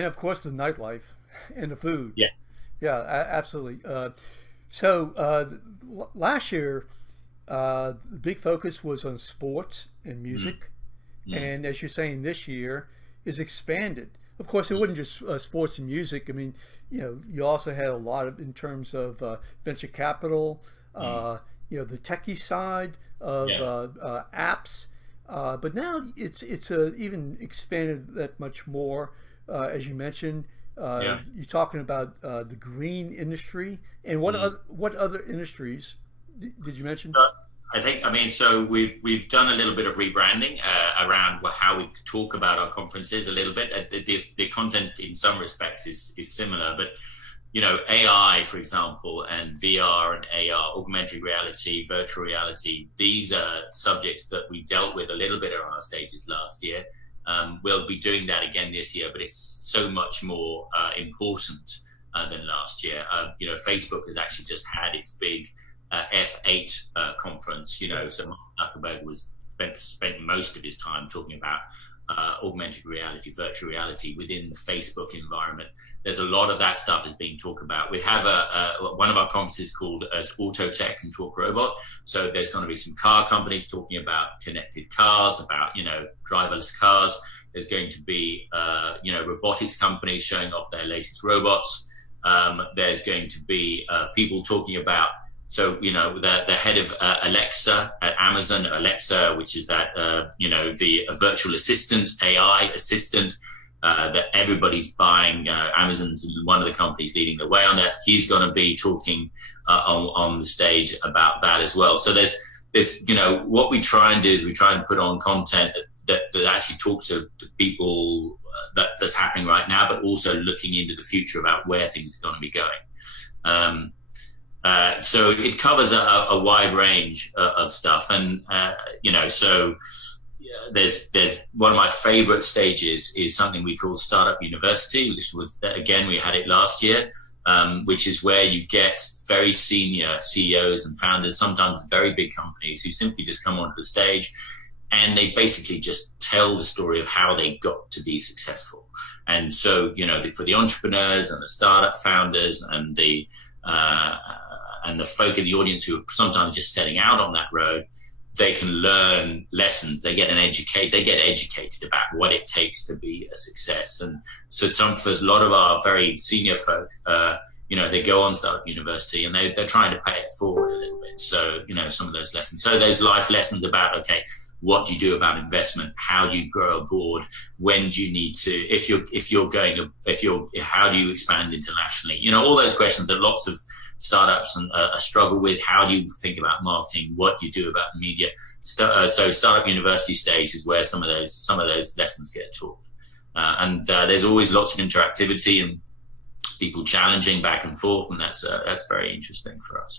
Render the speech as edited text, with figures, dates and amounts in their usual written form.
and of course the nightlife and the food. Yeah. Yeah, absolutely. Last year, the big focus was on sports and Mm, music, mm, and as you're saying, this year is expanded. Of course, it wasn't just sports and music. I mean, you also had a lot of in terms of venture capital, mm. the techie side of Yeah. apps. But now it's even expanded that much more. As you mentioned, Yeah. you're talking about the green industry and Mm. what other industries did you mention? So I think, I mean, so we've done a little bit of rebranding around how we talk about our conferences a little bit. The content in some respects is similar, but AI, for example, and VR and AR, augmented reality, virtual reality, these are subjects that we dealt with a little bit on our stages last year. We'll be doing that again this year, but it's so much more important than last year. Facebook has actually just had its big F8 conference. Right. So Mark Zuckerberg spent most of his time talking about augmented reality, virtual reality within the Facebook environment. There's a lot of that stuff is being talked about. We have one of our conferences called Auto Tech and Talk Robot. So there's going to be some car companies talking about connected cars, about driverless cars. There's going to be robotics companies showing off their latest robots. There's going to be people talking about, so the head of Alexa at Amazon, Alexa, which is that the virtual assistant, AI assistant that everybody's buying. Amazon's one of the companies leading the way on that. He's going to be talking on the stage about that as well. So there's what we try and do is we try and put on content that actually talk to people that's happening right now, but also looking into the future about where things are going to be going. So it covers a wide range of stuff, and so there's one of my favorite stages is something we call Startup University. This was, again, we had it last year, which is where you get very senior CEOs and founders, sometimes very big companies, who simply just come onto the stage and they basically just tell the story of how they got to be successful. And so for the entrepreneurs and the startup founders and the folk in the audience who are sometimes just setting out on that road, they can learn lessons. They get educated about what it takes to be a success. And so for a lot of our very senior folk, they go on Startup University and they're trying to pay it forward a little bit. So, some of those lessons. So those life lessons about, okay, what do you do about investment? How do you grow a board? When do you need to, how do you expand internationally? All those questions that lots of startups struggle with. How do you think about marketing? What you do about media? So Startup University stage is where some of those lessons get taught. And there's always lots of interactivity and people challenging back and forth. And that's very interesting for us.